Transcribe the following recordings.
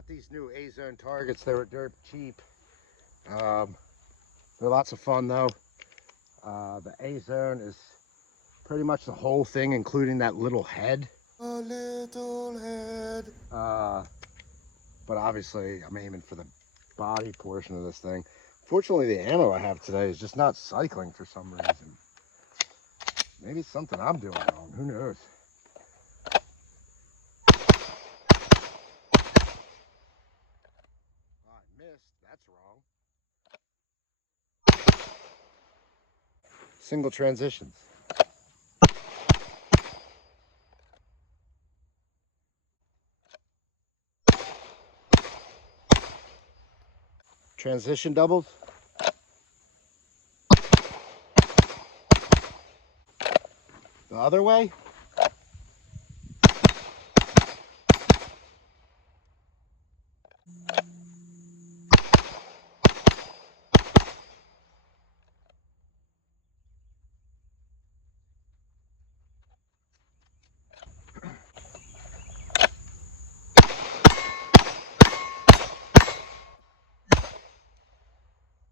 Got these new Azone targets. They were dirt cheap. They're lots of fun though. The Azone is pretty much the whole thing, including that little head. A little head. But obviously I'm aiming for the body portion of this thing. Fortunately, the ammo I have today is just not cycling for some reason. Maybe it's something I'm doing wrong. Who knows? I missed. That's wrong. Single transitions. Transition doubles. The other way.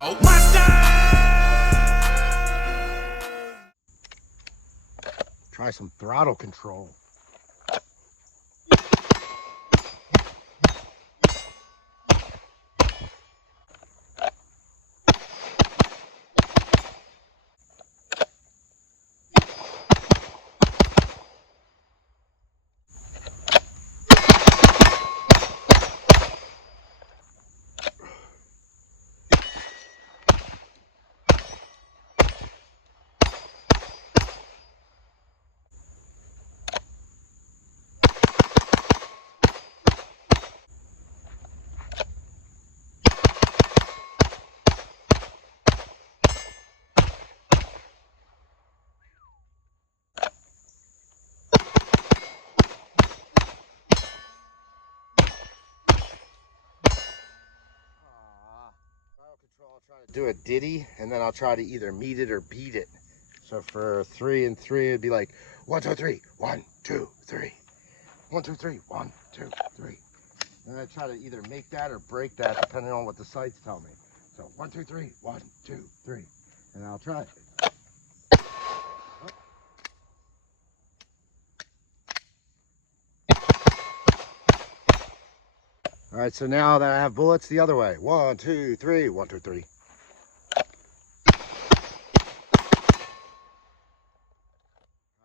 Oh, master! Try some throttle control. I'll try to do a ditty, and then I'll try to either meet it or beat it. So for 3 and 3, it'd be like 1, 2, 3, 1, 2, 3, 1, 2, 3, 1, 2, 3. And I try to either make that or break that, depending on what the sights tell me. So 1, 2, 3, 1, 2, 3, and I'll try it. All right, so now that I have bullets the other way, 1, 2, 3, 1, 2, 3.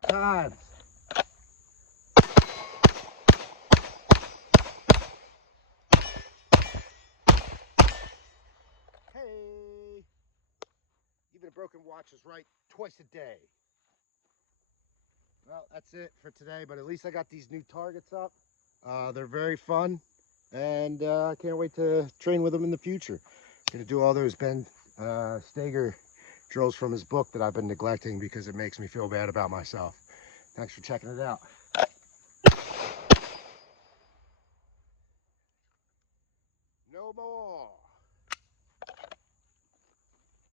Times. Hey, even a broken watch is right twice a day. Well, that's it for today, but at least I got these new targets up. They're very fun, and I can't wait to train with them in the future. I'm gonna do all those Ben Steger drills from his book that I've been neglecting because it makes me feel bad about myself. Thanks for checking it out.